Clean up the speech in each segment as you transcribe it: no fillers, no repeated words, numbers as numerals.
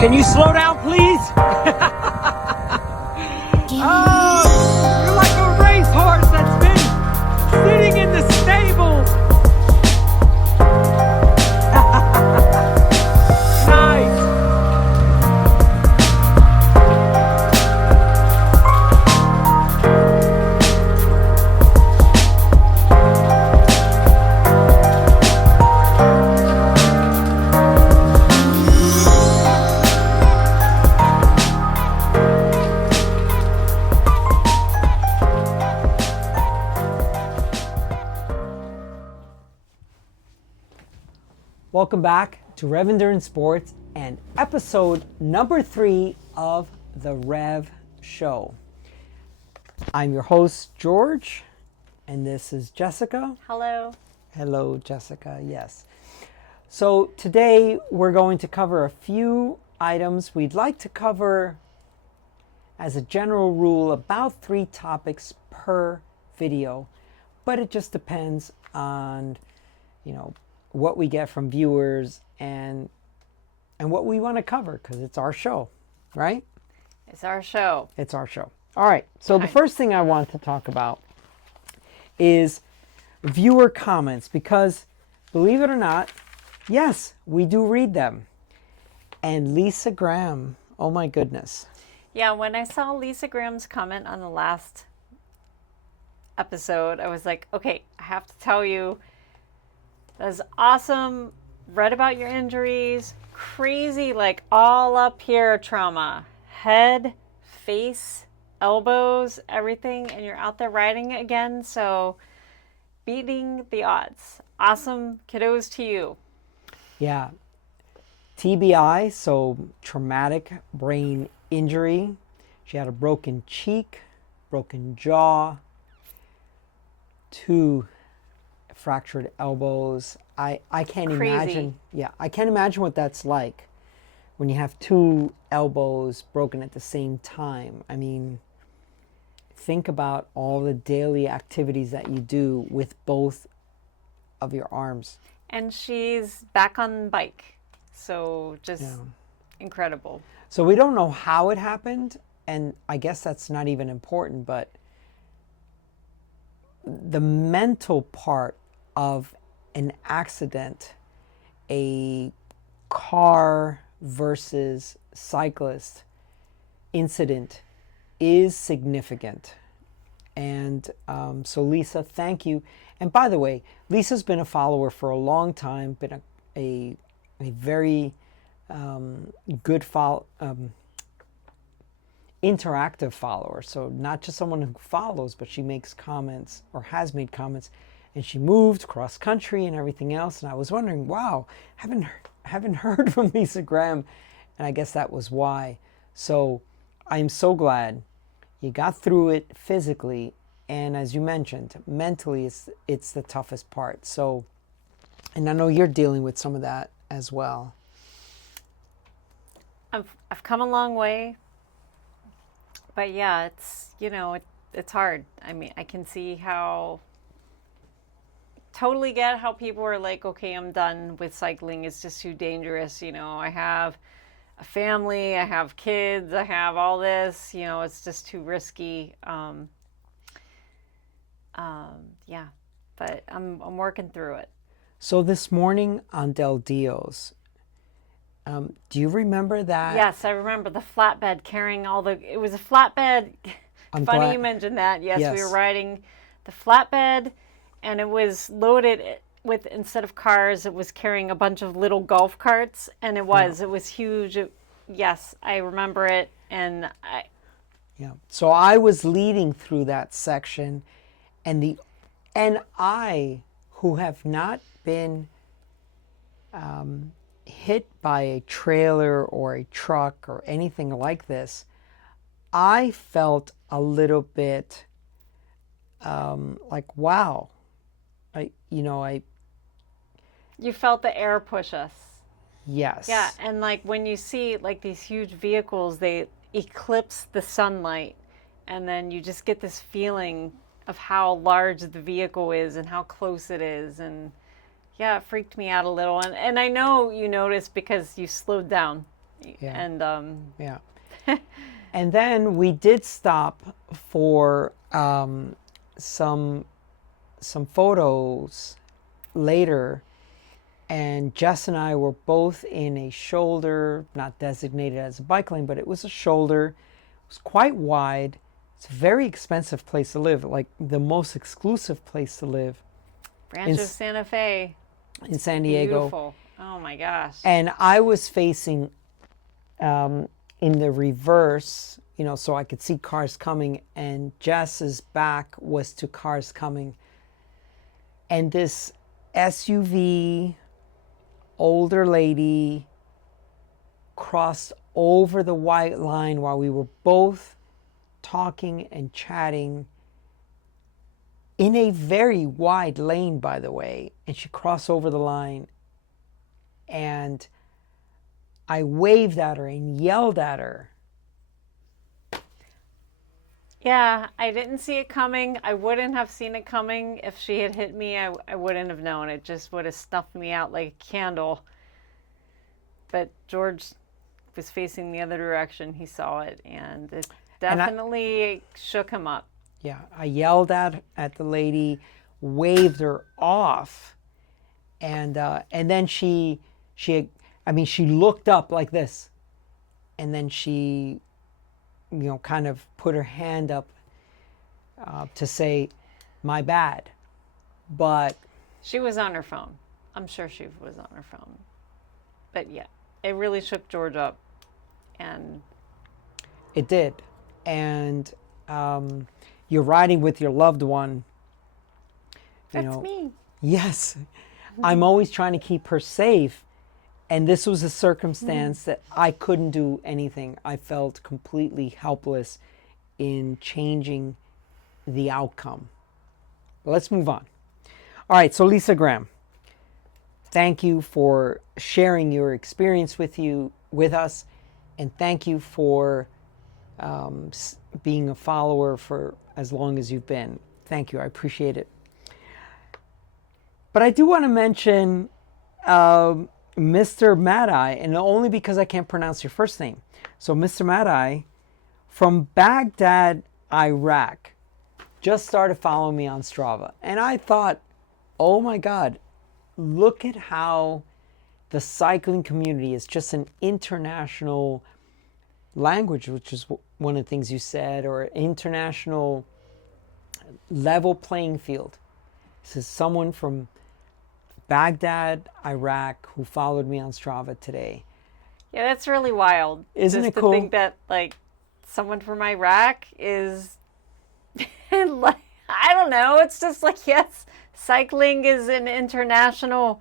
Can you slow down, please? Oh, you're like a racehorse that's been sitting in the stable. Nice. Welcome back to REV Endurance Sports and episode number 3 of the REV Show. I'm your host, George, and this is Jessica. Hello. Hello, Jessica. Yes. So today we're going to cover a few items. We'd like to cover, as a general rule, about 3 topics per video, but it just depends on, what we get from viewers and what we want to cover, because it's our show, right? It's our show. It's our show. All right. So the first thing I want to talk about is viewer comments, because believe it or not, yes, we do read them. And Lisa Graham, oh my goodness. Yeah, when I saw Lisa Graham's comment on the last episode, I was like, okay, I have to tell you, that's awesome. Read about your injuries. Crazy, like all up here trauma. Head, face, elbows, everything. And you're out there riding again. So beating the odds. Awesome. Kiddos to you. Yeah. TBI, so traumatic brain injury. She had a broken cheek, broken jaw, 2 fractured elbows. I can't imagine. Yeah, I can't imagine what that's like when you have 2 elbows broken at the same time. I mean, think about all the daily activities that you do with both of your arms. And she's back on bike. So just incredible. So we don't know how it happened, and I guess that's not even important, but the mental part of an accident, a car versus cyclist incident, is significant. And so Lisa, thank you. And by the way, Lisa's been a follower for a long time, been a very good interactive follower. So not just someone who follows, but she makes comments or has made comments. And she moved cross country and everything else. And I was wondering, wow, haven't heard from Lisa Graham. And I guess that was why. So I'm so glad you got through it physically. And as you mentioned, mentally, it's the toughest part. So, and I know you're dealing with some of that as well. I've come a long way. But yeah, it's, it's hard. I mean, I can see how... Totally get how people are like, okay, I'm done with cycling. It's just too dangerous. I have a family, I have kids, I have all this, it's just too risky. Yeah, but I'm working through it. So this morning on Del Dios, do you remember that? Yes, I remember the flatbed carrying it was a flatbed. Funny you mentioned that. Yes, we were riding the flatbed. And it was loaded with, instead of cars, it was carrying a bunch of little golf carts. And it was huge. Yes, I remember it. And so I was leading through that section. And I, who have not been hit by a trailer or a truck or anything like this, I felt a little bit like, wow. You felt the air push us. Yes. Yeah, and like when you see like these huge vehicles, they eclipse the sunlight, and then you just get this feeling of how large the vehicle is and how close it is, and yeah, it freaked me out a little. And I know you noticed because you slowed down. Yeah. And Yeah. And then we did stop for some photos later, and Jess and I were both in a shoulder, not designated as a bike lane, but it was a shoulder. It was quite wide. It's a very expensive place to live, like the most exclusive place to live. Rancho Santa Fe. In San Diego. Beautiful. Oh my gosh. And I was facing in the reverse, so I could see cars coming, and Jess's back was to cars coming. And this SUV, older lady, crossed over the white line while we were both talking and chatting in a very wide lane, by the way. And she crossed over the line, and I waved at her and yelled at her. Yeah, I didn't see it coming. I wouldn't have seen it coming. If she had hit me, I wouldn't have known. It just would have snuffed me out like a candle. But George was facing the other direction. He saw it, and it definitely shook him up. Yeah, I yelled at the lady, waved her off, and then she looked up like this, and then she, kind of put her hand up to say, "My bad," but she was on her phone. I'm sure she was on her phone. But yeah, it really shook George up, and it did, and. You're riding with your loved one. That's me. Yes. I'm always trying to keep her safe. And this was a circumstance that I couldn't do anything. I felt completely helpless in changing the outcome. But let's move on. All right, so Lisa Graham, thank you for sharing your experience with us. And thank you for being a follower for as long as you've been. Thank you. I appreciate it. But I do want to mention Mr. Mad-Eye, and only because I can't pronounce your first name. So Mr. Mad-Eye from Baghdad, Iraq, just started following me on Strava. And I thought, oh my God, look at how the cycling community is just an international language, which is one of the things you said, or international level playing field. This is someone from Baghdad, Iraq, who followed me on Strava today. Yeah, that's really wild. Isn't it to cool? Think that like someone from Iraq is like, I don't know. It's just like, yes, cycling is an international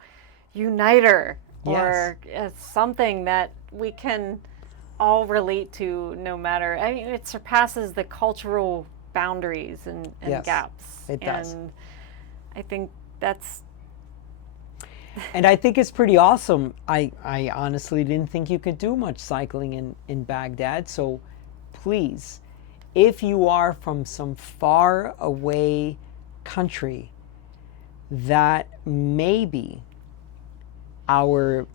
uniter, or it's something that we can all relate to, no matter. I mean, it surpasses the cultural boundaries and gaps. It does. And I think that's. And I think it's pretty awesome. I honestly didn't think you could do much cycling in Baghdad. So please, if you are from some far away country that maybe our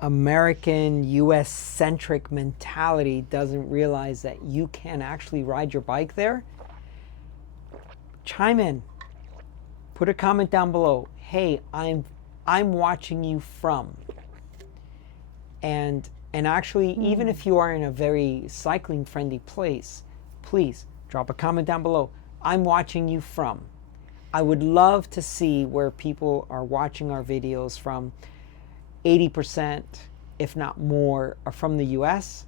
American, US-centric mentality doesn't realize that you can actually ride your bike there, chime in. Put a comment down below. Hey, I'm watching you from. And actually, even if you are in a very cycling-friendly place, please drop a comment down below. I'm watching you from. I would love to see where people are watching our videos from. 80%, if not more, are from the US.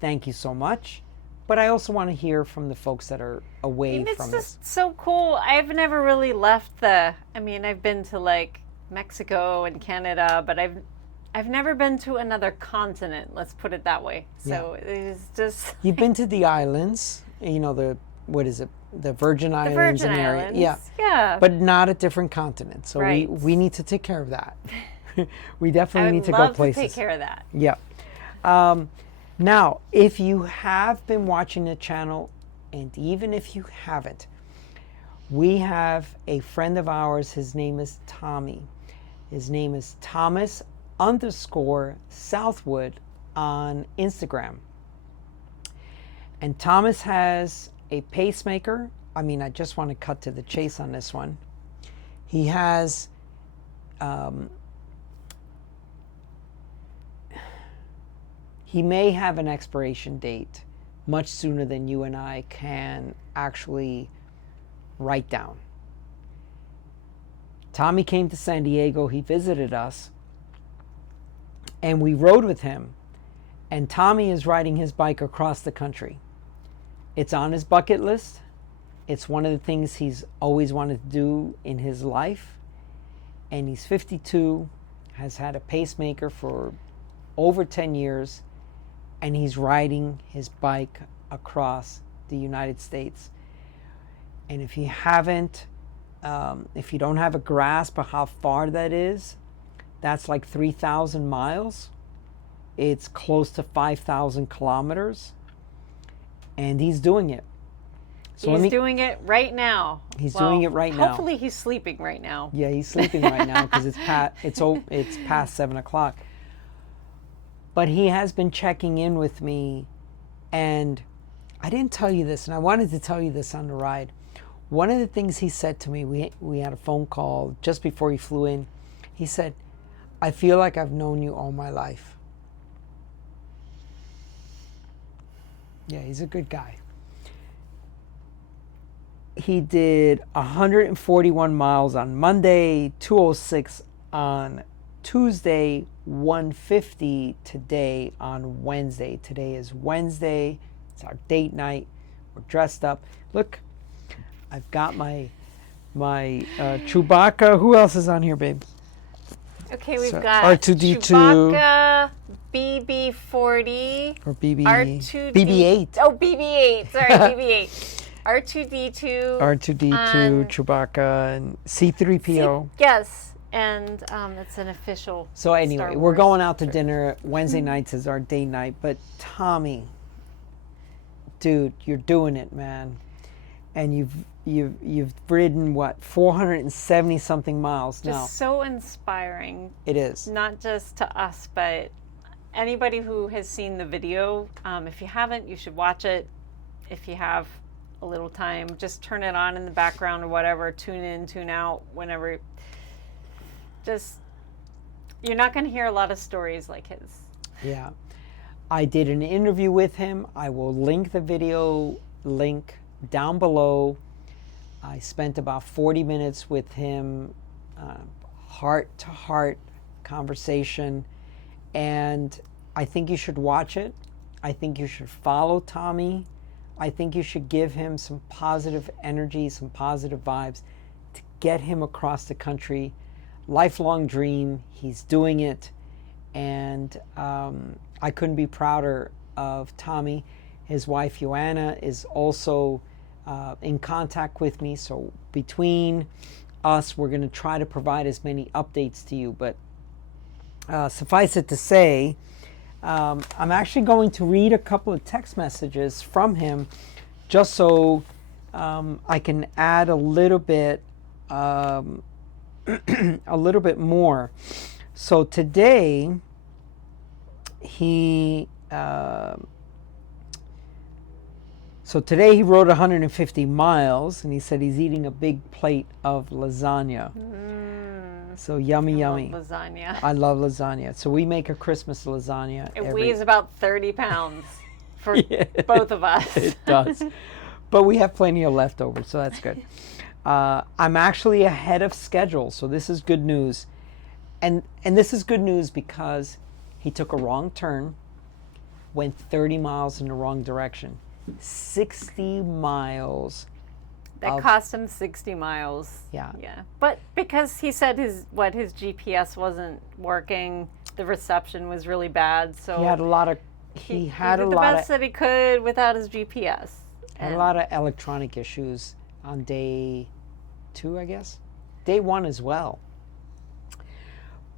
Thank you so much. But I also want to hear from the folks that are away from this. It's just so cool. I've never really left I've been to like Mexico and Canada, but I've never been to another continent, let's put it that way. So it's just... You've been to the islands, the Virgin Islands. The Virgin area. Islands. Yeah. But not a different continent. So right. we need to take care of that. We definitely need to go places. I would love to take care of that. Yeah. Now, if you have been watching the channel, and even if you haven't, we have a friend of ours. His name is Tommy. His name is Thomas _Southwood on Instagram. And Thomas has a pacemaker. I mean, I just want to cut to the chase on this one. He has he may have an expiration date much sooner than you and I can actually write down. Tommy came to San Diego, he visited us, and we rode with him. And Tommy is riding his bike across the country. It's on his bucket list. It's one of the things he's always wanted to do in his life. And he's 52, has had a pacemaker for over 10 years, and he's riding his bike across the United States. And if you haven't, if you don't have a grasp of how far that is, that's like 3,000 miles. It's close to 5,000 kilometers. And he's doing it. So he's doing it right now. He's doing it right now. Hopefully he's sleeping right now. Yeah, he's sleeping right now because it's past 7 o'clock. But he has been checking in with me, and I didn't tell you this, and I wanted to tell you this on the ride. One of the things he said to me, we had a phone call just before he flew in. He said, "I feel like I've known you all my life." Yeah, he's a good guy. He did 141 miles on Monday, 206 on Tuesday, 150 today on Wednesday. Today is Wednesday. It's our date night. We're dressed up. Look, I've got my Chewbacca. Who else is on here, babe? Okay, we've got R2D2. Chewbacca, BB40, or BB, R2D, BB8. Oh, BB8. Sorry, BB8. R2D2. R2D2, Chewbacca, and C3PO. Yes, and it's an official. So anyway, Star we're Wars going out to trip. dinner. Wednesday nights is our date night. But Tommy, dude, you're doing it, man. And you've ridden what, 470 something miles now. Just so inspiring. It is. Not just to us, but anybody who has seen the video. If you haven't, you should watch it. If you have a little time, just turn it on in the background or whatever. Tune in, tune out, whenever. Just, you're not going to hear a lot of stories like his. Yeah. I did an interview with him. I will link the video link down below. I spent about 40 minutes with him, heart-to-heart conversation, and I think you should watch it. I think you should follow Tommy. I think you should give him some positive energy, some positive vibes to get him across the country. Lifelong dream. He's doing it, and I couldn't be prouder of Tommy. His wife, Joanna, is also in contact with me. So between us, we're going to try to provide as many updates to you. But suffice it to say, I'm actually going to read a couple of text messages from him just so I can add a little bit more. So today he rode 150 miles, and he said he's eating a big plate of lasagna. So yummy, yummy. I love lasagna. I love lasagna. So we make a Christmas lasagna. It weighs about 30 pounds for both of us. It does. But we have plenty of leftovers, so that's good. I'm actually ahead of schedule, so this is good news. And this is good news because he took a wrong turn, went 30 miles in the wrong direction. 60 miles. That cost him 60 miles. Yeah. Yeah. But because he said his GPS wasn't working, the reception was really bad. So he had a lot of he did the best that he could without his GPS. And a lot of electronic issues on day 2, I guess. Day 1 as well.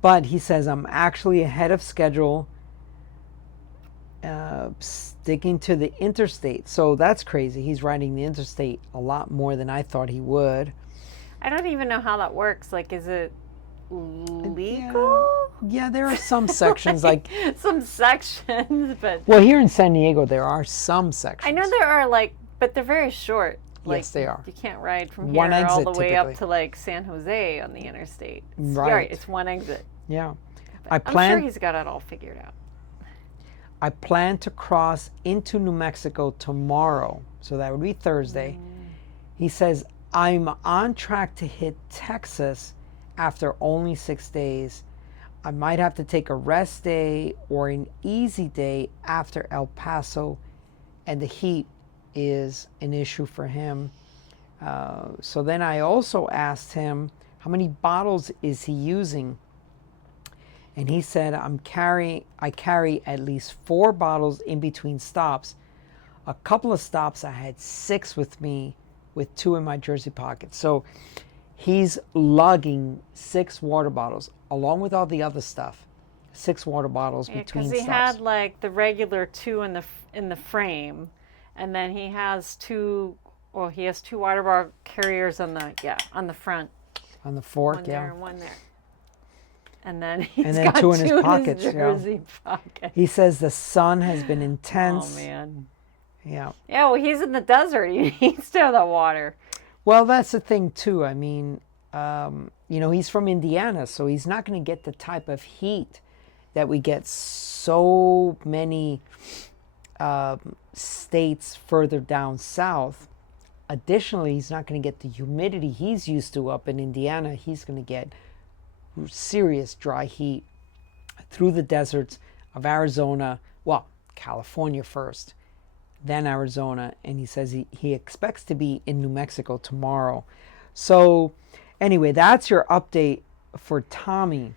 But he says, I'm actually ahead of schedule, sticking to the interstate. So that's crazy. He's riding the interstate a lot more than I thought he would. I don't even know how that works. Like, is it legal? Yeah, there are some sections like, Some sections, but well, here in San Diego, there are some sections. I know there are like, but they're very short. Like, Yes, they are. You can't ride from One here all exit, the way up typically. to like San Jose on the interstate. It's, Right. It's one exit. Yeah. I'm sure he's got it all figured out. I plan to cross into New Mexico tomorrow, so that would be Thursday. He says, I'm on track to hit Texas after only 6 days. I might have to take a rest day or an easy day after El Paso, and the heat is an issue for him. So then I also asked him, how many bottles is he using? And he said, I carry at least 4 bottles in between stops. A couple of stops, I had 6 with me, with 2 in my jersey pocket. So he's lugging 6 water bottles, along with all the other stuff. 6 water bottles between stops. Because he had like the regular 2 in the frame, and then he has 2. Well, he has 2 water bottle carriers on the front. On the fork, One there and one there. And then and then 2 in his pockets. Jersey pocket. He says the sun has been intense. Oh man. Yeah. Yeah, well, he's in the desert. He needs to have that water. Well, that's the thing too. I mean, he's from Indiana, so he's not going to get the type of heat that we get so many states further down south. Additionally, he's not going to get the humidity he's used to up in Indiana. He's going to get serious dry heat through the deserts of Arizona, well, California first, then Arizona, and he says he expects to be in New Mexico tomorrow. So anyway, that's your update for Tommy.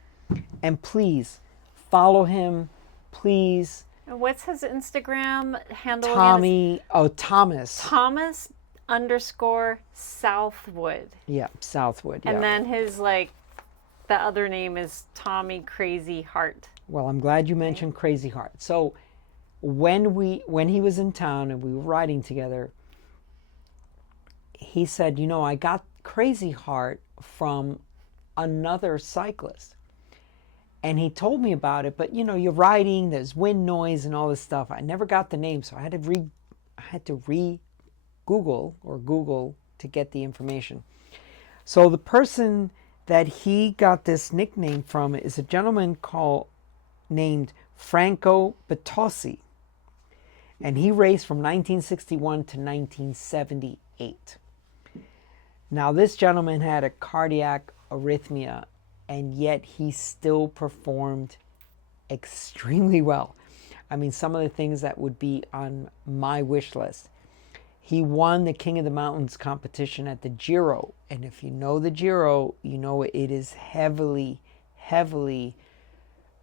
And please follow him, please. And what's his Instagram handle? Thomas. Thomas_Southwood. Yeah, Southwood. Yeah. And then his the other name is Tommy Crazy Heart. Well, I'm glad you mentioned Crazy Heart. So when he was in town and we were riding together, he said, I got Crazy Heart from another cyclist. And he told me about it, but you're riding, there's wind noise and all this stuff. I never got the name, so I had to Google to get the information. So the person that he got this nickname from is a gentleman named Franco Batossi. And he raced from 1961 to 1978. Now, this gentleman had a cardiac arrhythmia, and yet he still performed extremely well. I mean, some of the things that would be on my wish list. He won the King of the Mountains competition at the Giro. And if you know the Giro, you know it is heavily, heavily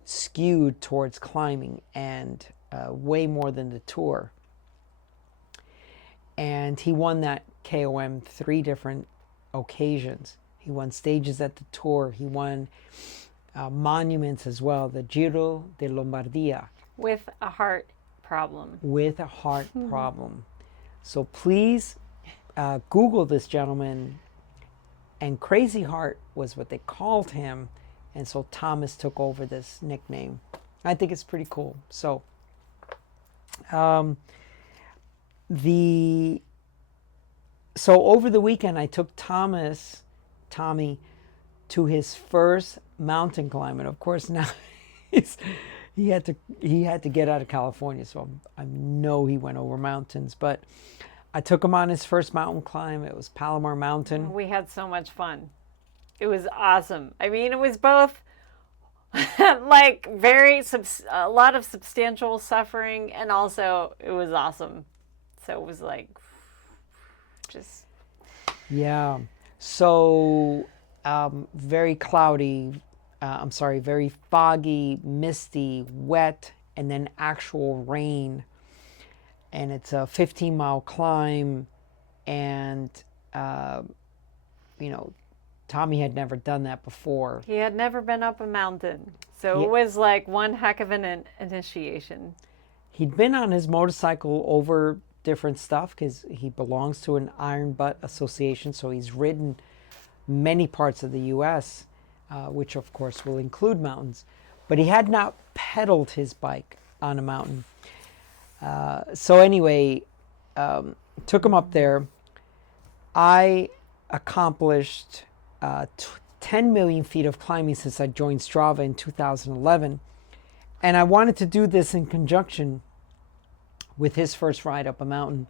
skewed towards climbing, and way more than the Tour. And he won that KOM 3 different occasions. He won stages at the Tour. He won monuments as well, the Giro de Lombardia. With a heart problem. So please Google this gentleman, and Crazy Heart was what they called him, and so Thomas took over this nickname. I think it's pretty cool. So over the weekend I took Tommy to his first mountain climb, and of course now he had to get out of California, so I know he went over mountains, but I took him on his first mountain climb. It was Palomar Mountain. We had so much fun. It was awesome. I mean, it was both like a lot of substantial suffering, and also it was awesome. So it was like just so very cloudy, very foggy, misty, wet, and then actual rain. And it's a 15-mile climb, and Tommy had never done that before. He had never been up a mountain, so it was like one heck of an initiation. He'd been on his motorcycle over different stuff because he belongs to an Iron Butt Association, so he's ridden many parts of the U.S., which of course will include mountains. but he had not pedaled his bike on a mountain. So anyway, took him up there. I accomplished 10 million feet of climbing since I joined Strava in 2011. And I wanted to do this in conjunction with his first ride up a mountain.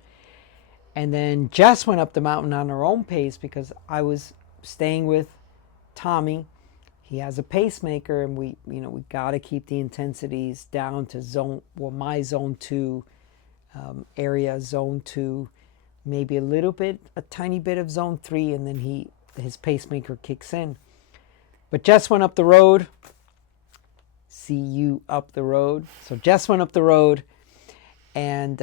And then Jess went up the mountain on her own pace because I was staying with Tommy. He has a pacemaker, and we got to keep the intensities down to my zone 2 area, zone 2, maybe a tiny bit of zone 3, and then his pacemaker kicks in. But Jess went up the road. See you up the road. So Jess went up the road, and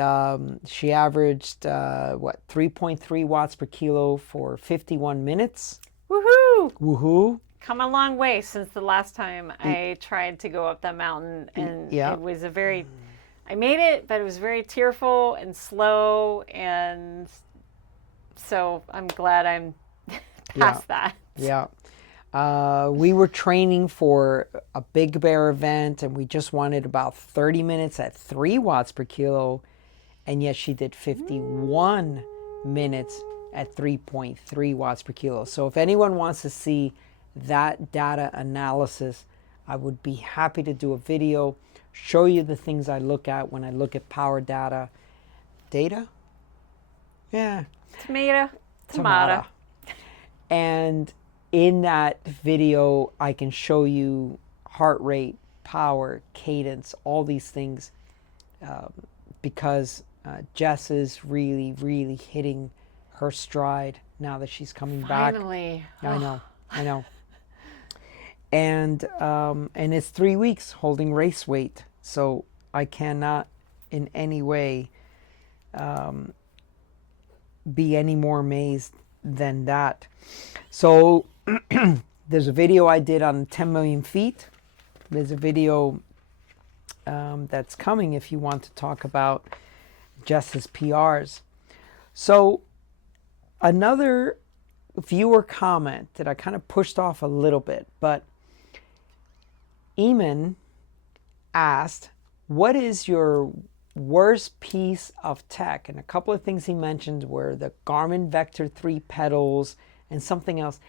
she averaged 3.3 watts per kilo for 51 minutes. Woohoo! Woohoo! Come a long way since the last time I tried to go up that mountain, and it was I made it, but it was very tearful and slow, and so I'm glad I'm past that. Yeah. We were training for a Big Bear event, and we just wanted about 30 minutes at 3 watts per kilo, and yet she did 51 minutes at 3.3 watts per kilo. So if anyone wants to see that data analysis, I would be happy to do a video, show you the things I look at when I look at power data. Data? Yeah. Tomato. And in that video, I can show you heart rate, power, cadence, all these things, because Jess is really, really hitting her stride now that she's coming back. Finally. I know. And it's 3 weeks holding race weight, so I cannot in any way be any more amazed than that. So there's a video I did on 10 million feet. There's a video that's coming if you want to talk about Jess's PRs. So another viewer comment that I kind of pushed off a little bit, but Eamon asked, what is your worst piece of tech? And a couple of things he mentioned were the Garmin Vector 3 pedals and something else.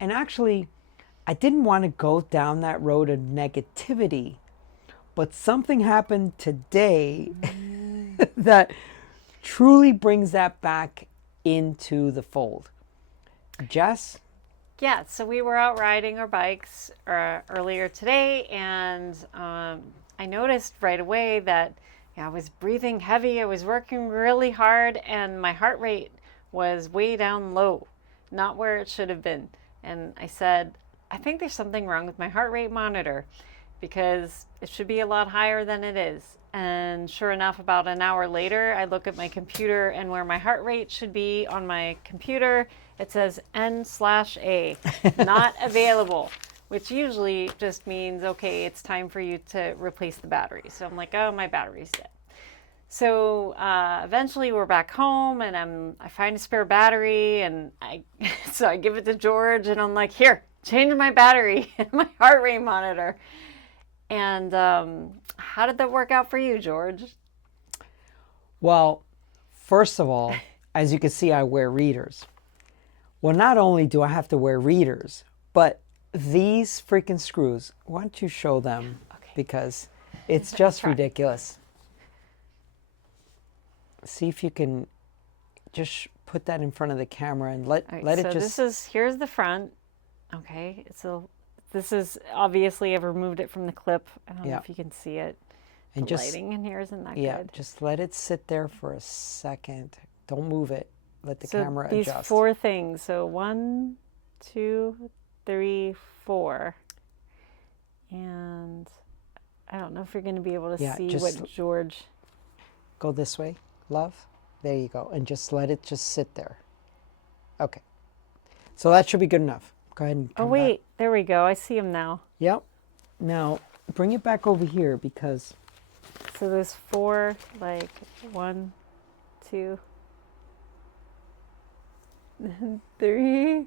And actually, I didn't want to go down that road of negativity, but something happened today that truly brings that back into the fold. Jess? Yeah, so we were out riding our bikes earlier today, and I noticed right away that I was breathing heavy. I was working really hard, and my heart rate was way down low, not where it should have been. And I said, I think there's something wrong with my heart rate monitor, because it should be a lot higher than it is. And sure enough, about an hour later, I look at my computer, and where my heart rate should be on my computer, it says N/A, not available, which usually just means, okay, it's time for you to replace the battery. So I'm like, oh, my battery's dead. So eventually we're back home, and I find a spare battery, and I give it to George, and I'm like, here, change my battery and my heart rate monitor. And how did that work out for you, George? Well, first of all, as you can see, I wear readers. Well, not only do I have to wear readers, but these freaking screws, why don't you show them? Okay. Because it's just ridiculous. See if you can just put that in front of the camera and let it just... Here's the front. Okay, this is obviously, I've removed it from the clip. I don't know if you can see it. And the lighting in here isn't that good. Yeah, just let it sit there for a second. Don't move it. Let the camera these adjust. 4 things. So 1, 2, 3, 4. And I don't know if you're going to be able to see what George... Go this way, love. There you go. And just let it just sit there. Okay. So that should be good enough. Go ahead and come back. There we go. I see him now. Yep. Now, bring it back over here because... So there's 4, like 1, 2, 3,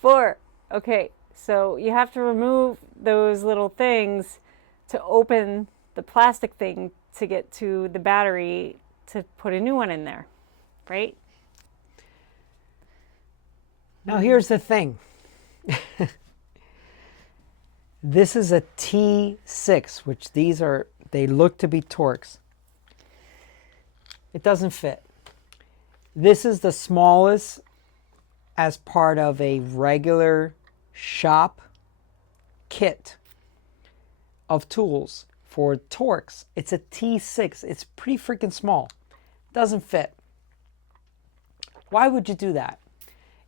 4. Okay, so you have to remove those little things to open the plastic thing to get to the battery to put a new one in there, right? Now here's the thing. This is a T6, which they look to be Torx. It doesn't fit. This is the smallest as part of a regular shop kit of tools for Torx. It's a T6. It's pretty freaking small. Doesn't fit. Why would you do that?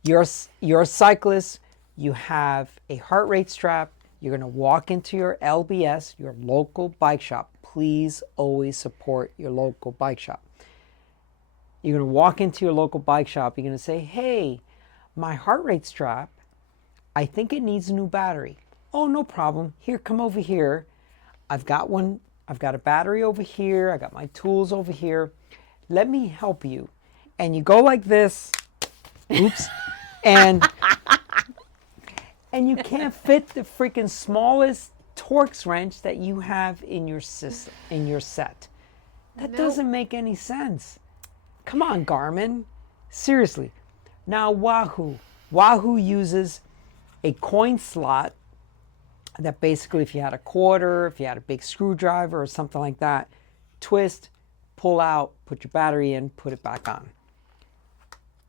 You're a cyclist. You have a heart rate strap. You're going to walk into your LBS, your local bike shop. Please always support your local bike shop. You're going to walk into your local bike shop. You're going to say, hey, my heart rate strap, I think it needs a new battery. Oh, no problem. Here, come over here. I've got one. I've got a battery over here. I got my tools over here. Let me help you. And you go like this. Oops. And you can't fit the freaking smallest Torx wrench that you have in your system, in your set. That doesn't make any sense. Come on, Garmin. Seriously. Now, Wahoo. Wahoo uses a coin slot that basically, if you had a quarter, if you had a big screwdriver or something like that, twist, pull out, put your battery in, put it back on.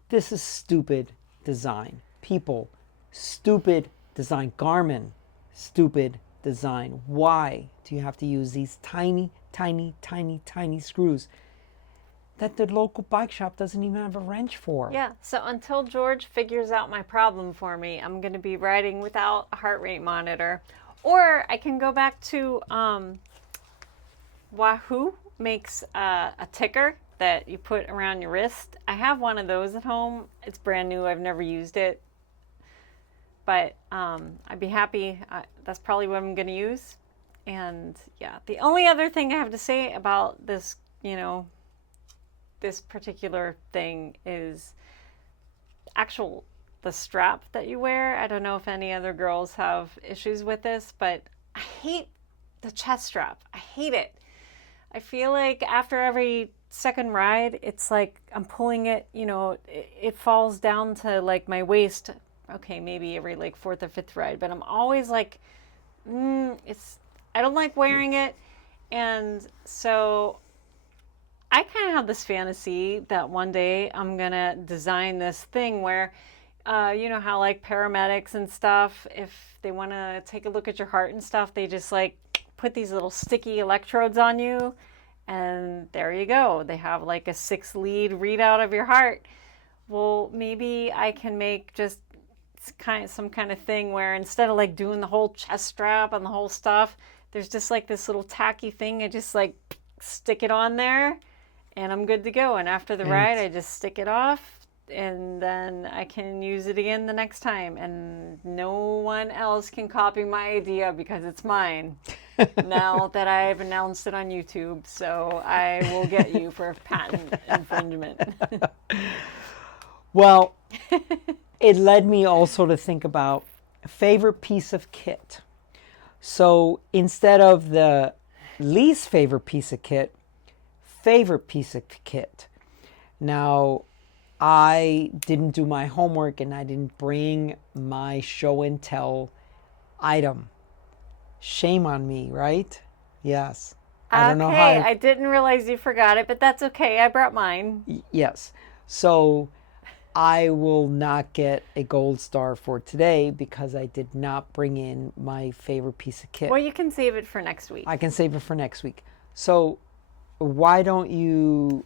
This is stupid design. People, stupid design. Garmin, stupid design. Why do you have to use these tiny, tiny, tiny, tiny screws that the local bike shop doesn't even have a wrench for? Yeah, so until George figures out my problem for me, I'm going to be riding without a heart rate monitor. Or I can go back to Wahoo makes a ticker that you put around your wrist. I have one of those at home. It's brand new. I've never used it. But I'd be happy. That's probably what I'm going to use. And yeah, the only other thing I have to say about this, this particular thing is the strap that you wear. I don't know if any other girls have issues with this, but I hate the chest strap. I hate it. I feel like after every second ride, it's like I'm pulling it, it falls down to like my waist. Okay, maybe every like fourth or fifth ride, but I'm always like, I don't like wearing it. And so I kind of have this fantasy that one day I'm going to design this thing where, you know how like paramedics and stuff, if they want to take a look at your heart and stuff, they just like put these little sticky electrodes on you and there you go. They have like a 6-lead readout of your heart. Well, maybe I can make just some kind of thing where instead of like doing the whole chest strap and the whole stuff, there's just like this little tacky thing. I just like stick it on there and I'm good to go. And after the ride, I just stick it off and then I can use it again the next time. And no one else can copy my idea because it's mine now that I've announced it on YouTube. So I will get you for patent infringement. Well, it led me also to think about a favorite piece of kit. So instead of the least favorite piece of kit, favorite piece of kit. Now, I didn't do my homework and I didn't bring my show and tell item. Shame on me, right? Yes. I don't know how I didn't realize you forgot it, but that's okay. I brought mine. Yes. So I will not get a gold star for today because I did not bring in my favorite piece of kit. Well, you can save it for next week. I can save it for next week. So why don't you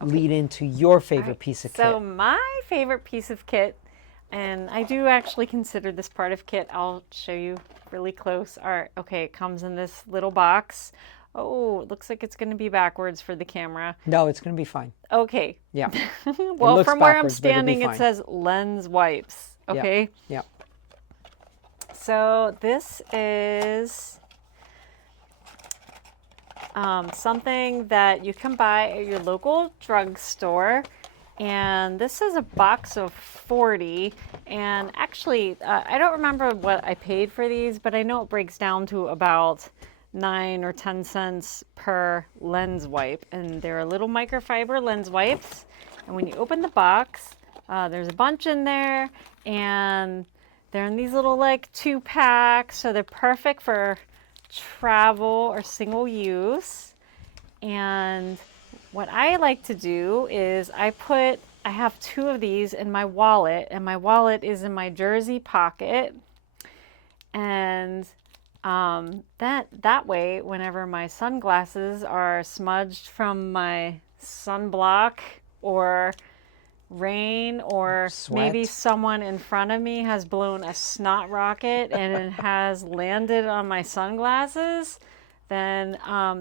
lead into your favorite piece of kit? So my favorite piece of kit, and I do actually consider this part of kit. I'll show you really close. All right, okay, it comes in this little box. Oh, it looks like it's going to be backwards for the camera. No, it's going to be fine. Okay. Yeah. Well, from where I'm standing, it says lens wipes. Okay. Yeah. So this is something that you can buy at your local drugstore. And this is a box of 40. And actually, I don't remember what I paid for these, but I know it breaks down to about 9 or 10 cents per lens wipe, and they're little microfiber lens wipes. And when you open the box, there's a bunch in there, and they're in these little like 2-packs, so they're perfect for travel or single use. And what I like to do is I have 2 of these in my wallet, and my wallet is in my jersey pocket. And that way, whenever my sunglasses are smudged from my sunblock or rain, or maybe someone in front of me has blown a snot rocket and it has landed on my sunglasses, then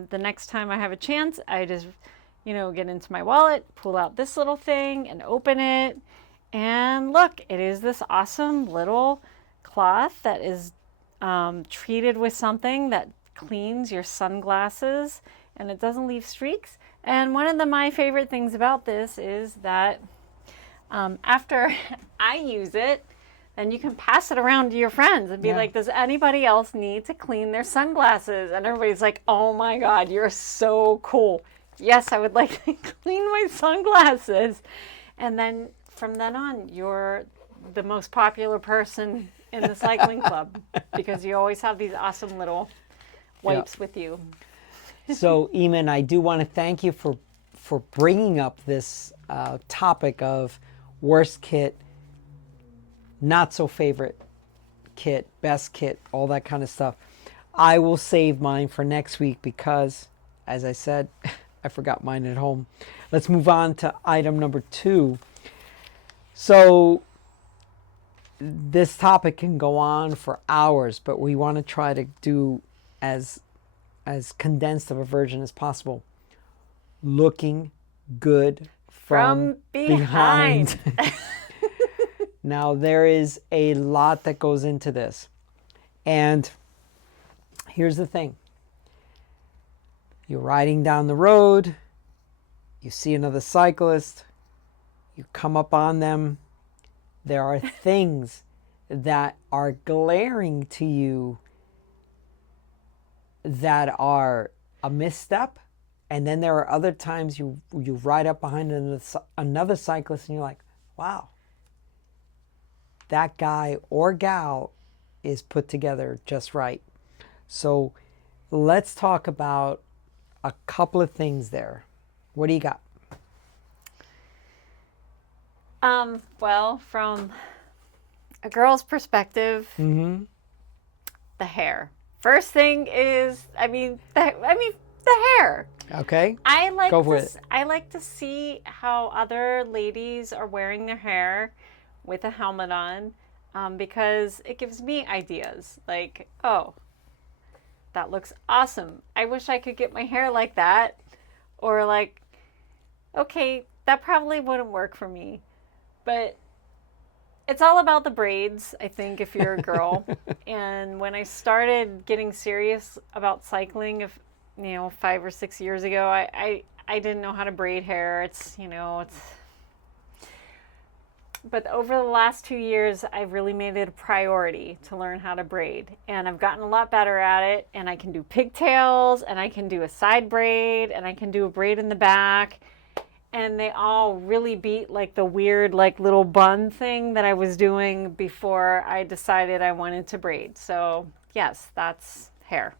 the next time I have a chance, I just, get into my wallet, pull out this little thing and open it. And look, it is this awesome little cloth that is treated with something that cleans your sunglasses, and it doesn't leave streaks. And one of my favorite things about this is that after I use it, then you can pass it around to your friends and be like, does anybody else need to clean their sunglasses? And everybody's like, oh my God, you're so cool. Yes, I would like to clean my sunglasses. And then from then on, you're the most popular person in the cycling club because you always have these awesome little wipes with you. So, Eamon, I do want to thank you for bringing up this topic of worst kit, not so favorite kit, best kit, all that kind of stuff. I will save mine for next week because, as I said, I forgot mine at home. Let's move on to item number 2. So this topic can go on for hours, but we want to try to do as condensed of a version as possible. Looking good from behind. Now, there is a lot that goes into this. And here's the thing. You're riding down the road. You see another cyclist. You come up on them. There are things that are glaring to you that are a misstep. And then there are other times you ride up behind another cyclist and you're like, wow, that guy or gal is put together just right. So let's talk about a couple of things there. What do you got? Well, from a girl's perspective, the hair. First thing is, the hair. Okay. I I like to see how other ladies are wearing their hair with a helmet on, because it gives me ideas. Like, oh, that looks awesome. I wish I could get my hair like that. Or like, okay, that probably wouldn't work for me. But it's all about the braids, I think, if you're a girl. And when I started getting serious about cycling, 5 or 6 years ago, I didn't know how to braid hair. But over the last 2 years, I've really made it a priority to learn how to braid. And I've gotten a lot better at it. And I can do pigtails, and I can do a side braid, and I can do a braid in the back. And they all really beat like the weird like little bun thing that I was doing before I decided I wanted to braid. So yes, that's hair.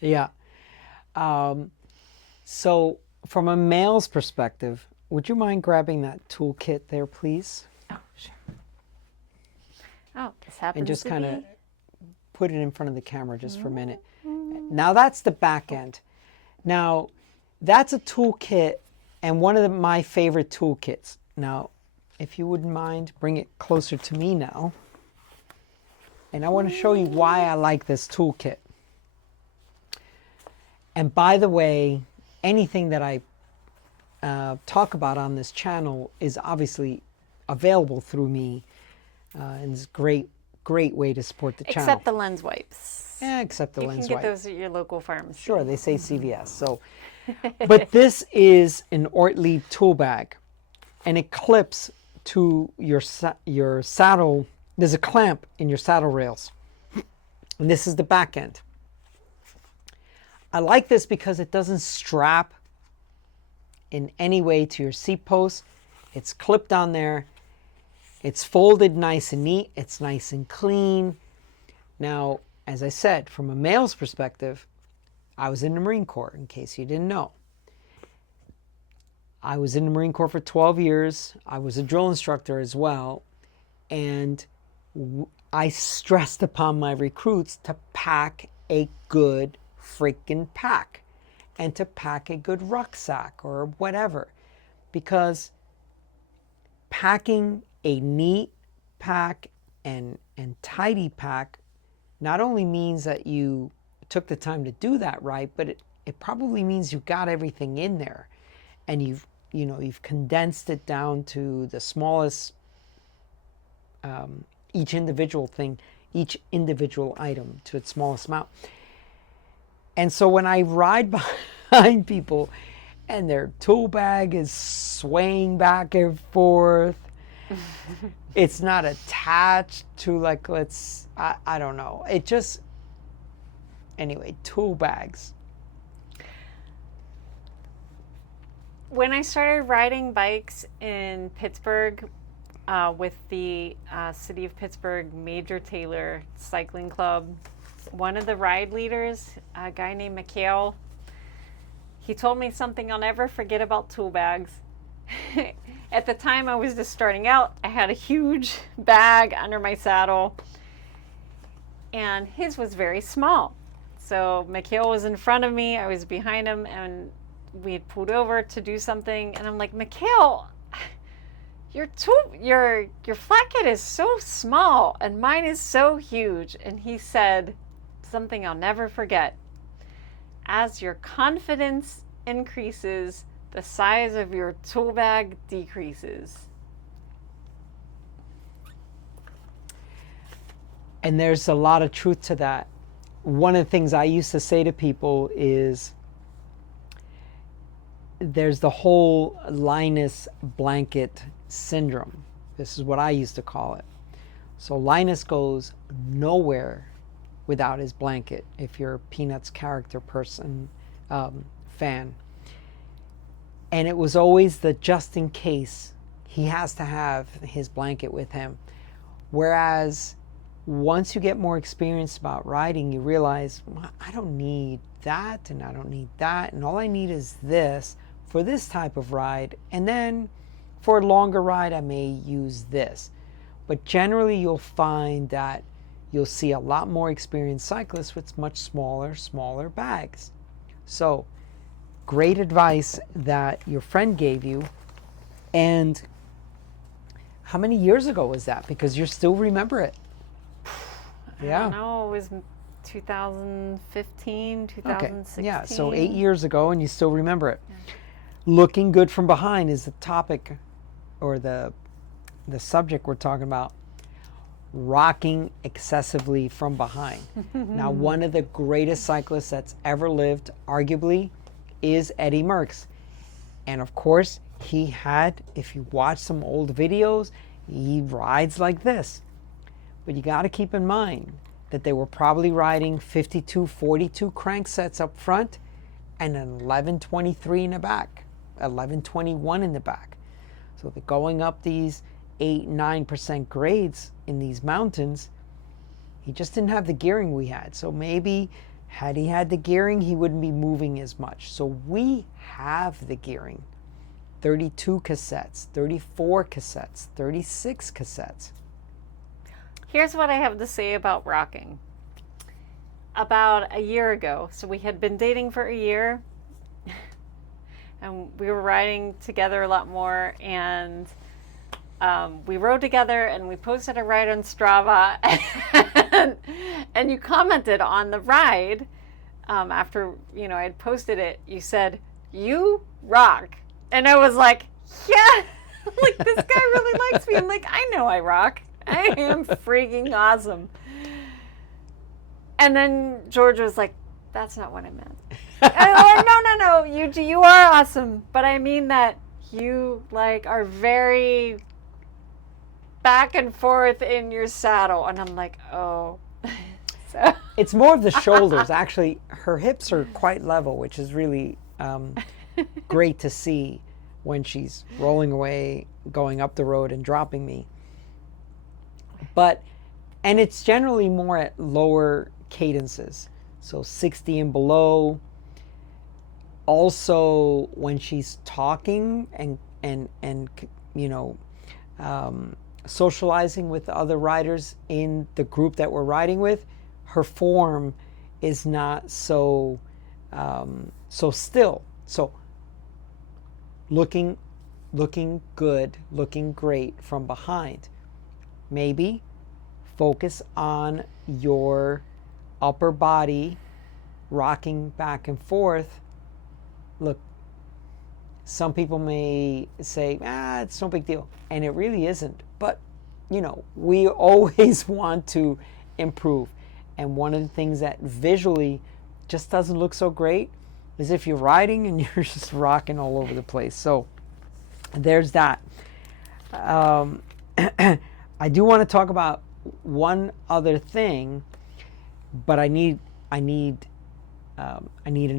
Yeah. So from a male's perspective, would you mind grabbing that toolkit there, please? Oh, sure. Oh, this happens. And just kind of put it in front of the camera just for a minute. Now that's the back end. Now that's a toolkit. And one of my favorite toolkits. Now, if you wouldn't mind, bring it closer to me now. And I want to show you why I like this toolkit. And by the way, anything that I talk about on this channel is obviously available through me. And it's a great way to support the channel. Except the lens wipes. Yeah, except the lens wipes. You can get those at your local pharmacy. Sure, they say CVS. So. But this is an Ortlieb tool bag, and it clips to your saddle. There's a clamp in your saddle rails, and this is the back end. I like this because it doesn't strap in any way to your seat post. It's clipped on there. It's folded nice and neat. It's nice and clean. Now, as I said, from a male's perspective, I was in the Marine Corps, in case you didn't know. I was in the Marine Corps for 12 years. I was a drill instructor as well. And I stressed upon my recruits to pack a good freaking pack and to pack a good rucksack or whatever. Because packing a neat pack and tidy pack not only means that you took the time to do that right, but it probably means you got everything in there and you've condensed it down to the smallest, each individual item to its smallest amount. And so when I ride behind people and their tool bag is swaying back and forth, it's not attached to like, I don't know. It just, anyway, tool bags. When I started riding bikes in Pittsburgh with the City of Pittsburgh Major Taylor Cycling Club, one of the ride leaders, a guy named Mikhail, he told me something I'll never forget about tool bags. At the time I was just starting out, I had a huge bag under my saddle and his was very small. So Mikhail was in front of me, I was behind him, and we had pulled over to do something, and I'm like, Mikhail, your flat kit is so small and mine is so huge. And he said something I'll never forget. As your confidence increases, the size of your tool bag decreases. And there's a lot of truth to that. One of the things I used to say to people is there's the whole Linus blanket syndrome. This is what I used to call it. So Linus goes nowhere without his blanket, if you're a Peanuts character person, fan. And it was always the just in case, he has to have his blanket with him. Whereas once you get more experienced about riding, you realize, well, I don't need that and I don't need that, and all I need is this for this type of ride, and then for a longer ride I may use this. But generally you'll find that you'll see a lot more experienced cyclists with much smaller bags. So great advice that your friend gave you. And how many years ago was that? Because you still remember it. I don't know, it was 2015, 2016. Okay. Yeah, so 8 years ago, and you still remember it. Yeah. Looking good from behind is the topic, or the subject we're talking about. Rocking excessively from behind. Now, one of the greatest cyclists that's ever lived, arguably, is Eddie Merckx. And of course, he had, if you watch some old videos, he rides like this. But you got to keep in mind that they were probably riding 52, 42 crank sets up front and an 1123 in the back, 1121 in the back. So they're going up these 8-9% grades in these mountains. He just didn't have the gearing we had. So maybe had he had the gearing, he wouldn't be moving as much. So we have the gearing. 32 cassettes, 34 cassettes, 36 cassettes. Here's what I have to say about rocking. About a year ago, so we had been dating for a year, and we were riding together a lot more, and we rode together, and we posted a ride on Strava, and you commented on the ride after I had posted it. You said, "You rock," and I was like, "Yeah, like this guy really likes me." I'm like, "I know I rock. I am freaking awesome." And then George was like, "That's not what I meant." And I'm like, no, you are awesome, but I mean that you are very back and forth in your saddle. And I'm like, oh. So It's more of the shoulders. Actually, her hips are quite level, which is really great to see when she's rolling away, going up the road and dropping me. And it's generally more at lower cadences, so 60 and below. Also, when she's talking and you know, socializing with the other riders in the group that we're riding with, her form is not so so still. So looking good, looking great from behind. Maybe focus on your upper body rocking back and forth. Look, some people may say, it's no big deal. And it really isn't. But, you know, we always want to improve. And one of the things that visually just doesn't look so great is if you're riding and you're just rocking all over the place. So there's that. I do want to talk about one other thing, but I need an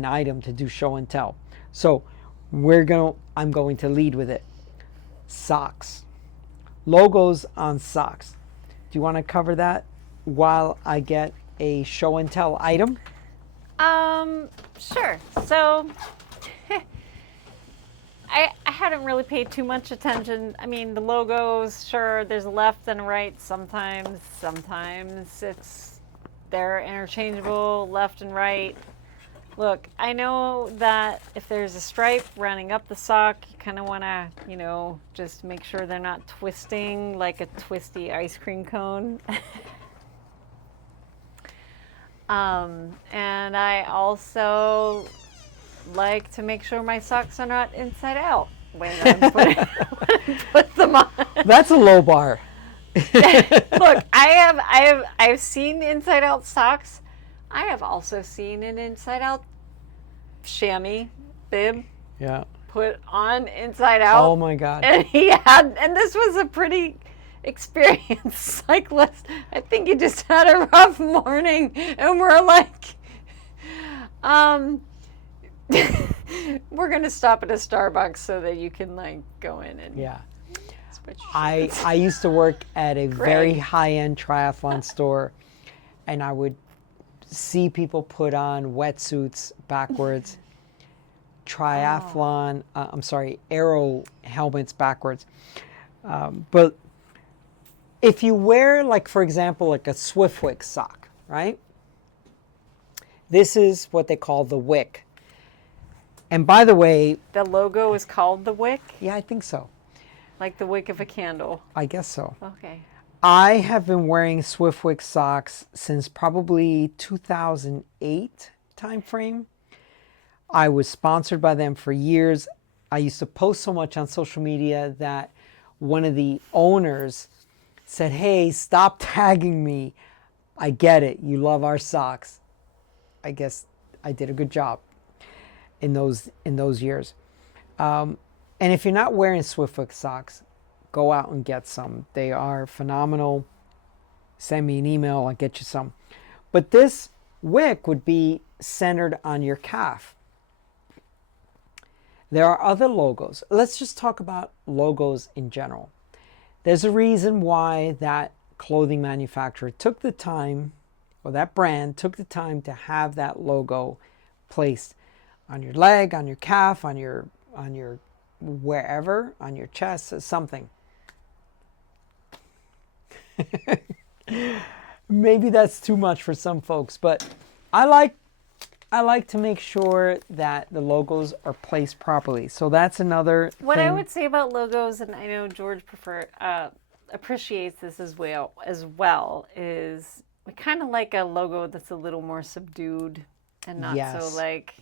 item to do show and tell. So I'm going to lead with it. Socks. Logos on socks. Do you want to cover that while I get a show and tell item? Sure. So I hadn't really paid too much attention. I mean, the logos, sure, there's a left and a right sometimes they're interchangeable, left and right. Look, I know that if there's a stripe running up the sock, you kind of want to, you know, just make sure they're not twisting like a twisty ice cream cone. And I also like to make sure my socks are not inside out when I put them on. That's a low bar. Look, I've seen inside out socks. I have also seen an inside out chamois bib. Yeah. Put on inside out. Oh my God. And this was a pretty experienced cyclist. I think he just had a rough morning, and we're like, we're gonna stop at a Starbucks so that you can like go in and switch. I used to work at a very high-end triathlon store, and I would see people put on wetsuits backwards, aero helmets backwards. But if you wear, like, for example, like a Swiftwick sock, right? This is what they call the wick. And by the way... The logo is called the wick? Yeah, I think so. Like the wick of a candle? I guess so. Okay. I have been wearing Swiftwick socks since probably 2008 timeframe. I was sponsored by them for years. I used to post so much on social media that one of the owners said, "Hey, stop tagging me. I get it. You love our socks." I guess I did a good job in those years. And if you're not wearing Swiftwick socks, go out and get some. They are phenomenal. Send me an email, I'll get you some. But this wick would be centered on your calf. There are other logos. Let's just talk about logos in general. There's a reason why that clothing manufacturer took the time, or that brand took the time to have that logo placed on your leg, on your calf, on your wherever, on your chest, something. Maybe that's too much for some folks, but I like to make sure that the logos are placed properly. So that's another What thing. I would say about logos, and I know George appreciates this as well, is we kind of like a logo that's a little more subdued and not so like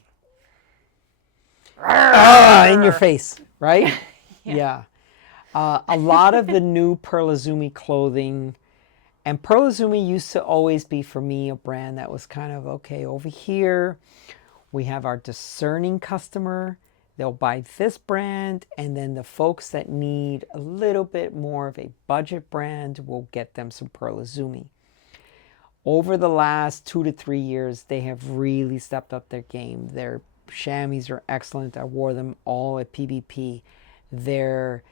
in your face, right? Yeah. A lot of the new Pearl Izumi clothing, and Pearl Izumi used to always be for me a brand that was kind of, okay, over here we have our discerning customer, they'll buy this brand, and then the folks that need a little bit more of a budget brand, will get them some Pearl Izumi. over the last 2 to 3 years, they have really stepped up their game. Their chamois are excellent. I wore them all at PBP. Their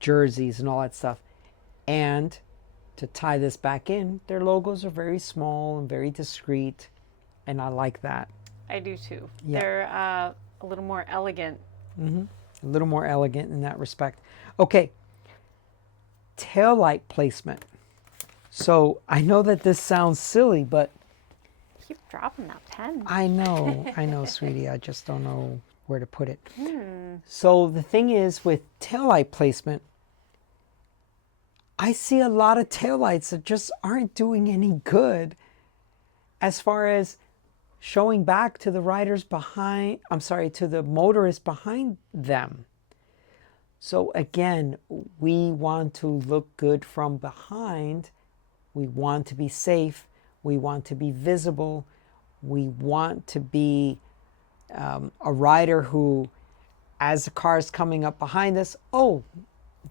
jerseys and all that stuff. And to tie this back in, their logos are very small and very discreet, and I like that. I do too. Yeah. They're a little more elegant. A little more elegant in that respect. Okay, taillight placement. So I know that this sounds silly, but Keep dropping that pen. I know, sweetie. I just don't know where to put it. So the thing is with taillight placement, I see a lot of taillights that just aren't doing any good as far as showing back to the riders behind, to the motorists behind them. So again, we want to look good from behind. We want to be safe. We want to be visible. We want to be a rider who, as the car is coming up behind us, oh,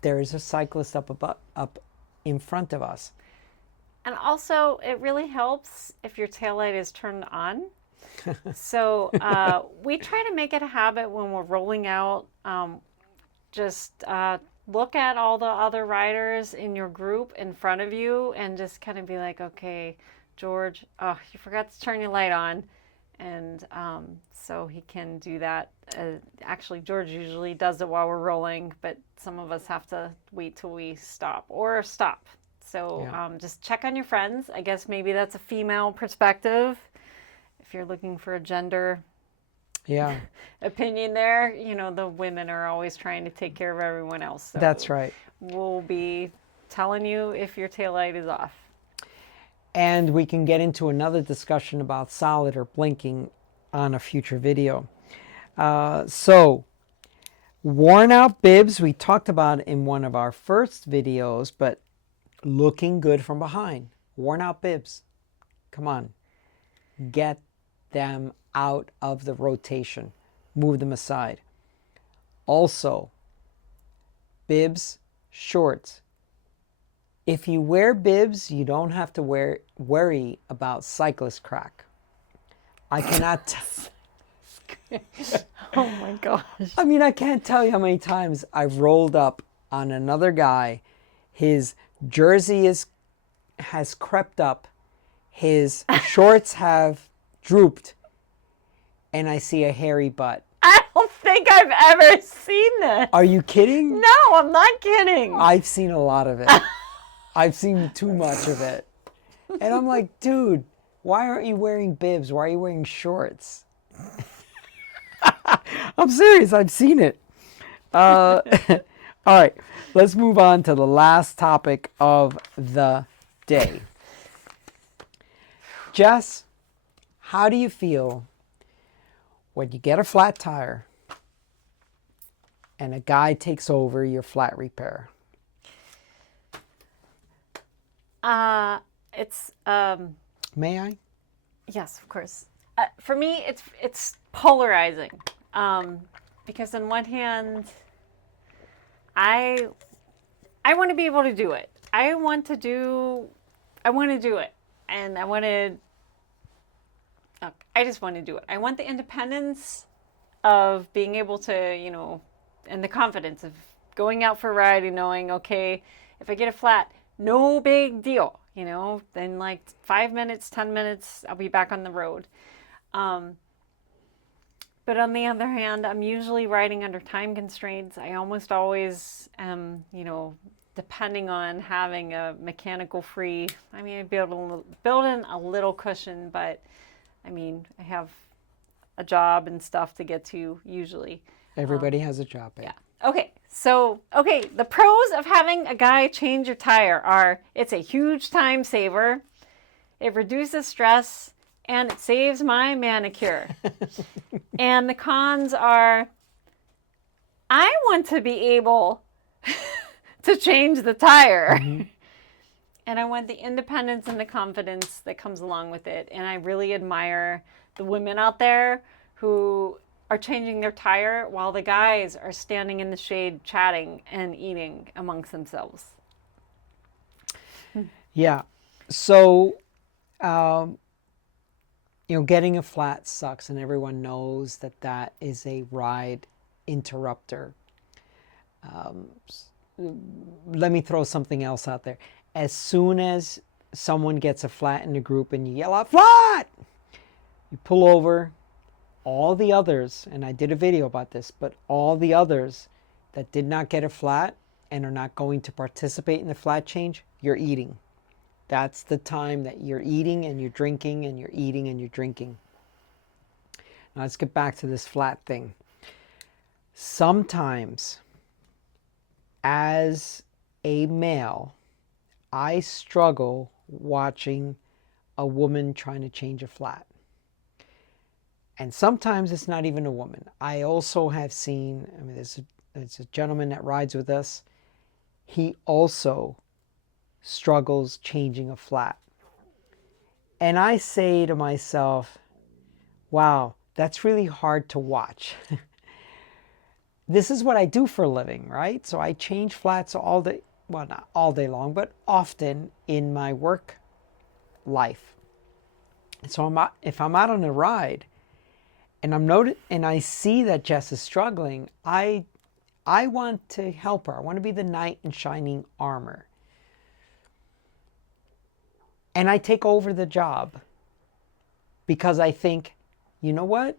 there is a cyclist up in front of us. And also, it really helps if your taillight is turned on. So we try to make it a habit when we're rolling out. Just look at all the other riders in your group in front of you and just kind of be like, okay, George, oh, you forgot to turn your light on. And so he can do that. Actually, George usually does it while we're rolling, but some of us have to wait till we stop or stop. So just check on your friends. I guess maybe that's a female perspective. If you're looking for a gender opinion there, you know, the women are always trying to take care of everyone else. So that's right. We'll be telling you if your taillight is off. And we can get into another discussion about solid or blinking on a future video. So, worn out bibs, we talked about in one of our first videos, but looking good from behind. Worn out bibs. Come on. Get them out of the rotation. Move them aside. Also, bibs, shorts. If you wear bibs, you don't have to worry about cyclist crack. I cannot Oh my gosh. I mean, I can't tell you how many times I've rolled up on another guy. His jersey has crept up. His shorts have drooped. And I see a hairy butt. I don't think I've ever seen this. Are you kidding? No, I'm not kidding. I've seen a lot of it. I've seen too much of it. And I'm like, dude, why aren't you wearing bibs? Why are you wearing shorts? I'm serious. I've seen it. All right. Let's move on to the last topic of the day. Jess, how do you feel when you get a flat tire and a guy takes over your flat repair? It's May I? yes, of course. For me, it's polarizing, because on one hand, I want to be able to do it. I want to do it, and I just want to do it. I want the independence of being able to, you know, and the confidence of going out for a ride and knowing, okay, if I get a flat, no big deal, you know, then like 5 minutes, 10 minutes, I'll be back on the road. But on the other hand, I'm usually riding under time constraints. I almost always am, you know, depending on having a mechanical free. I mean, I'd be able to build in a little cushion, but I mean, I have a job and stuff to get to usually. Everybody has a job. Yeah. Okay. So, the pros of having a guy change your tire are it's a huge time saver, it reduces stress, and it saves my manicure. And the cons are I want to be able to change the tire. Mm-hmm. And I want the independence and the confidence that comes along with it. And I really admire the women out there who are changing their tire while the guys are standing in the shade chatting and eating amongst themselves. Yeah. So Um, getting a flat sucks, and everyone knows that that is a ride interrupter. Let me throw something else out there. As soon as someone gets a flat in the group and you yell out, flat! You pull over, all the others, and I did a video about this, but all the others that did not get a flat and are not going to participate in the flat change, you're eating. That's the time that you're eating and you're drinking and you're eating and you're drinking. Now let's get back to this flat thing. Sometimes, as a male, I struggle watching a woman trying to change a flat. And sometimes it's not even a woman. I also have seen, there's a gentleman that rides with us. He also struggles changing a flat. And I say to myself, wow, that's really hard to watch. This is what I do for a living, right? So I change flats all day, well, not all day long, but often in my work life. So if I'm out on a ride and and I see that Jess is struggling, I want to help her. I want to be the knight in shining armor. And I take over the job because I think, you know what?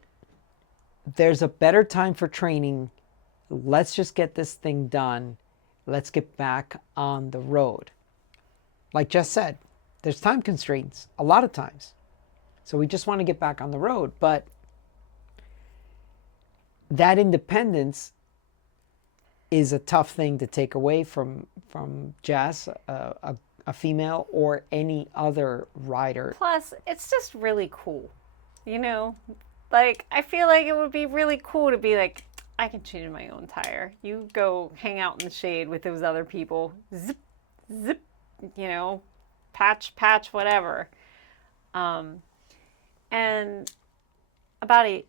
There's a better time for training. Let's just get this thing done. Let's get back on the road. Like Jess said, there's time constraints a lot of times. So we just want to get back on the road. But that independence is a tough thing to take away from Jess, a female, or any other rider. Plus, it's just really cool. You know, like, I feel like it would be really cool to be like, I can change my own tire. You go hang out in the shade with those other people. Zip, zip, you know, patch, whatever. And about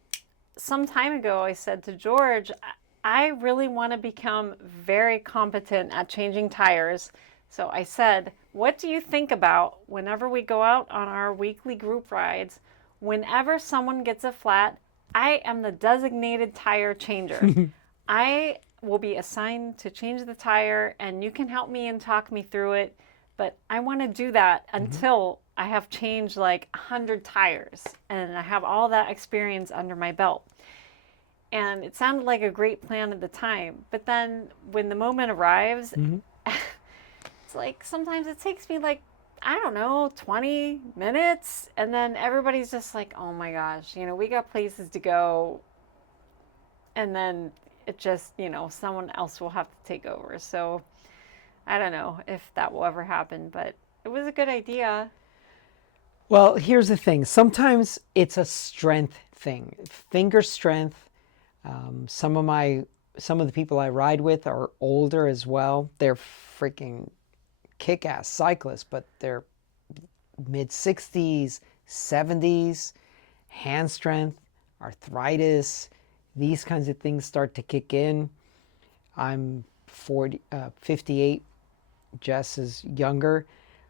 some time ago, I said to George, I really want to become very competent at changing tires. So I said, what do you think about whenever we go out on our weekly group rides, whenever someone gets a flat, I am the designated tire changer. I will be assigned to change the tire and you can help me and talk me through it. But I want to do that until I have changed like 100 tires and I have all that experience under my belt. And it sounded like a great plan at the time. But then when the moment arrives, it's like sometimes it takes me like, I don't know, 20 minutes. And then everybody's just like, oh my gosh, you know, we got places to go. And then it just, you know, someone else will have to take over. So I don't know if that will ever happen, but it was a good idea. Well, here's the thing. Sometimes it's a strength thing, finger strength. Some of the people I ride with are older as well. They're freaking kick-ass cyclists, but they're mid-60s, 70s, hand strength, arthritis, these kinds of things start to kick in. I'm 58. Jess is younger.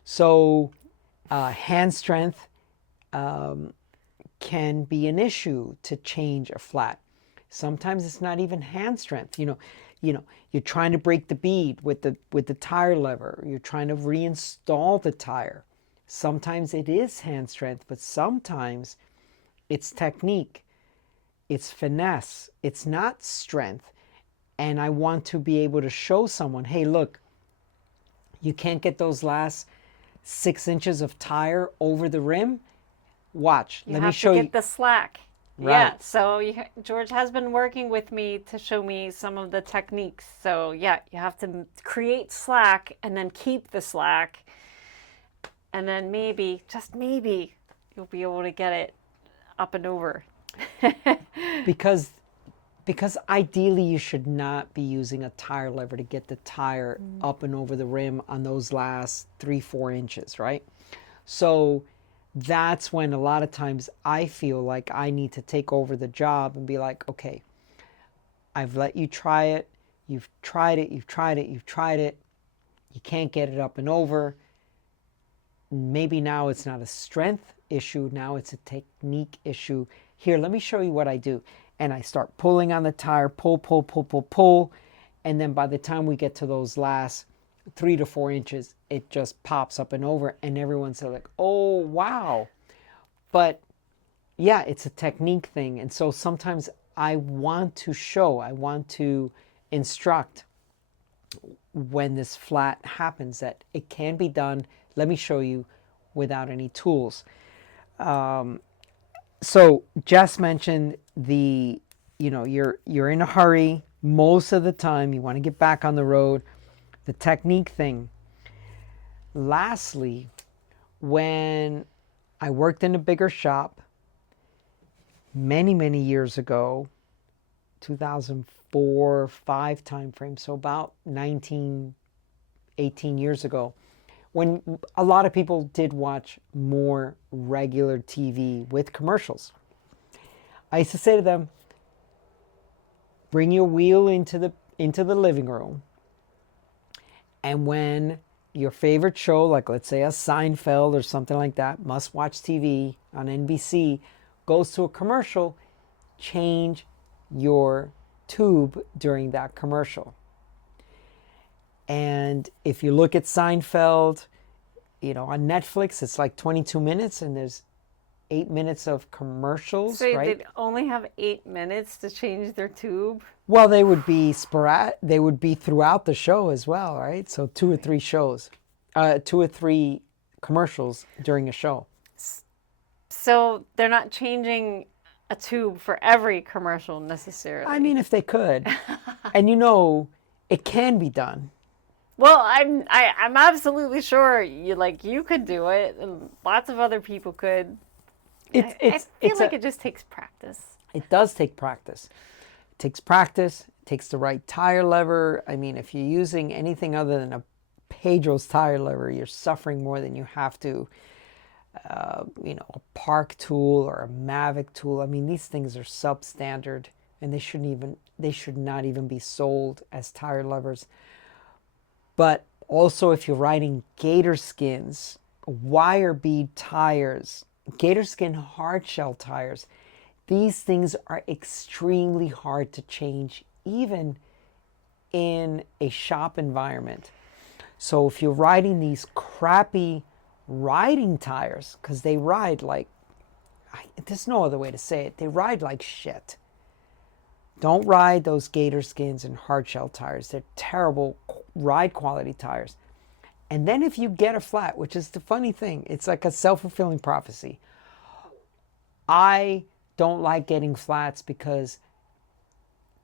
So hand strength can be an issue to change a flat. Sometimes it's not even hand strength. You know, you're trying to break the bead with the tire lever. You're trying to reinstall the tire. Sometimes it is hand strength, but sometimes it's technique. It's finesse. It's not strength. And I want to be able to show someone, hey, look, you can't get those last 6 inches of tire over the rim. Watch. Let me show you. You have to get the slack. Right. Yeah, so George has been working with me to show me some of the techniques. So yeah, you have to create slack and then keep the slack. And then maybe, just maybe, you'll be able to get it up and over. Because ideally you should not be using a tire lever to get the tire up and over the rim on those last 3-4 inches, right? So that's when a lot of times I feel like I need to take over the job and be like, okay, I've let you try it. You've tried it. You can't get it up and over. maybe now it's not a strength issue, now it's a technique issue. Here, let me show you what I do. And I start pulling on the tire, pull, pull, pull, pull, pull. And then by the time we get to those last 3 to 4 inches, it just pops up and over. And everyone's like, oh, wow. But yeah, it's a technique thing. And so sometimes I want to show, I want to instruct when this flat happens that it can be done. Let me show you without any tools. So Jess mentioned you're in a hurry most of the time. You want to get back on the road. The technique thing. Lastly, when I worked in a bigger shop many, many years ago, 2004, 5 time frame, so about 18 years ago, when a lot of people did watch more regular TV with commercials. I used to say to them, bring your wheel into the living room, and when your favorite show, like let's say a Seinfeld or something like that, must-watch TV on NBC, goes to a commercial, change your tube during that commercial. And if you look at Seinfeld, on Netflix, it's like 22 minutes and there's 8 minutes of commercials, So right? they'd only have 8 minutes to change their tube? Well, they would be sporadic. They would be throughout the show as well, right? So 2 or 3 shows, 2 or 3 commercials during a show. So they're not changing a tube for every commercial necessarily. I mean, if they could. And it can be done. Well, I'm absolutely sure you could do it, and lots of other people could. I feel like it just takes practice. It does take practice. It takes practice. It takes the right tire lever. I mean, if you're using anything other than a Pedro's tire lever, you're suffering more than you have to. A Park tool or a Mavic tool. I mean, these things are substandard, and they should not even be sold as tire levers. But also, if you're riding gator skins, wire bead tires, gator skin hard shell tires, these things are extremely hard to change, even in a shop environment. So if you're riding these crappy riding tires, because they ride like, there's no other way to say it, they ride like shit. Don't ride those gator skins and hard shell tires. They're terrible ride quality tires. And then if you get a flat, which is the funny thing, it's like a self-fulfilling prophecy. I don't like getting flats because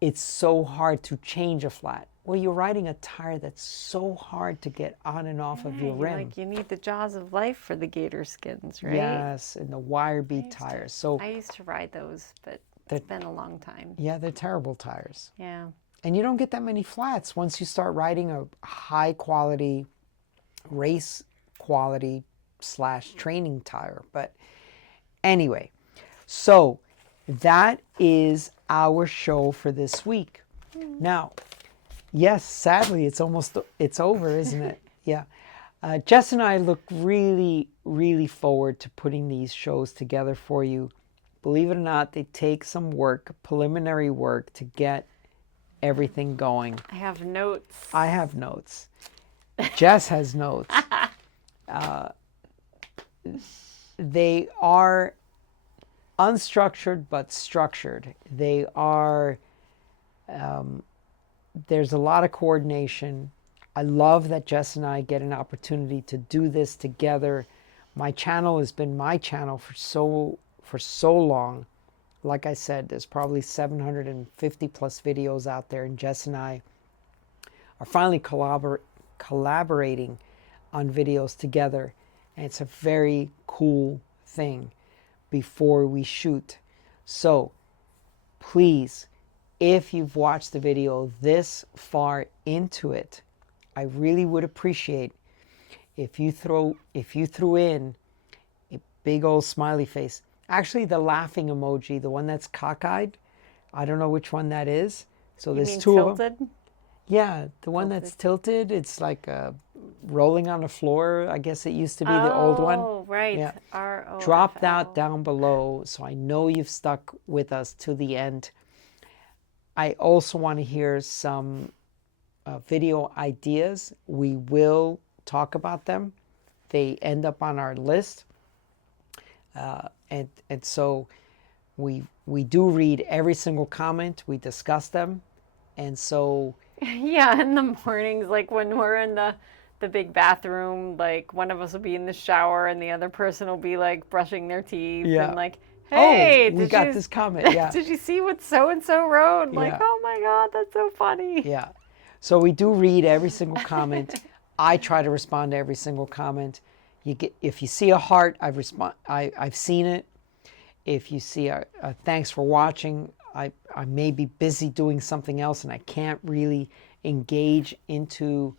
it's so hard to change a flat. Well, you're riding a tire that's so hard to get on and off of your rim. You need the jaws of life for the gator skins, right? Yes, and the wire bead tires. So I used to ride those, but it's been a long time. Yeah, they're terrible tires. Yeah. And you don't get that many flats once you start riding a high quality, race quality / training tire. But anyway, so that is our show for this week. Now, yes, sadly, it's over, isn't it? Yeah. Jess and I look really, really forward to putting these shows together for you. Believe it or not, they take some work, preliminary work, to get everything going. I have notes. I have notes. Jess has notes. They are unstructured but structured. They are, there's a lot of coordination. I love that Jess and I get an opportunity to do this together. My channel has been my channel for so long. Like I said, there's probably 750 plus videos out there, and Jess and I are finally collaborating on videos together, and it's a very cool thing before we shoot. So please, if you've watched the video this far into it, I really would appreciate if you threw in a big old smiley face. Actually, the laughing emoji, the one that's cockeyed, I don't know which one that is. So there's two tilted? of them. Yeah, the one that's tilted, it's like a rolling on the floor, I guess it used to be the old one. Oh, right. Yeah. ROFL. Drop that down below so I know you've stuck with us to the end. I also want to hear some video ideas. We will talk about them. They end up on our list. And so we do read every single comment. We discuss them. And so... Yeah, in the mornings, like when we're in the big bathroom, like one of us will be in the shower and the other person will be like brushing their teeth and like, hey, we got this comment. Yeah. Did you see what so-and-so wrote? Like, Yeah. oh my God, that's so funny. Yeah. So we do read every single comment. I try to respond to every single comment. If you see a heart, I've seen it. If you see a thanks for watching, I may be busy doing something else and I can't really engage into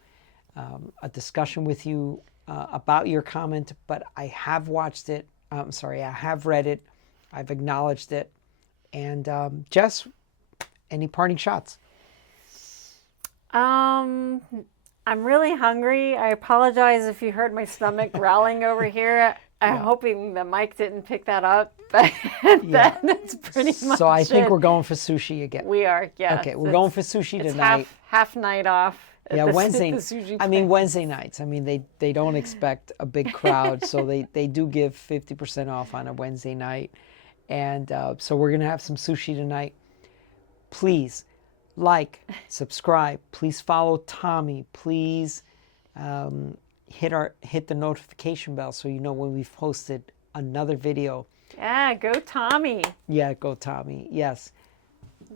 a discussion with you about your comment, but I have watched it. I'm sorry, I have read it. I've acknowledged it. And Jess, any parting shots? I'm really hungry. I apologize if you heard my stomach growling over here. I'm hoping the mic didn't pick that up, but that's pretty much So I think it. we're going for sushi again. We are, yeah. Okay, we're going for sushi It's tonight. half night off. Yeah, Wednesday. The sushi I mean, place. Wednesday nights. I mean, they don't expect a big crowd, so they do give 50% off on a Wednesday night. And so we're going to have some sushi tonight. Please like, subscribe. Please follow Tommy. Please hit the notification bell so you know when we've posted another video. Yeah, go Tommy. Yeah, go Tommy. Yes.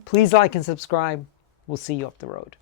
Please like and subscribe. We'll see you up the road.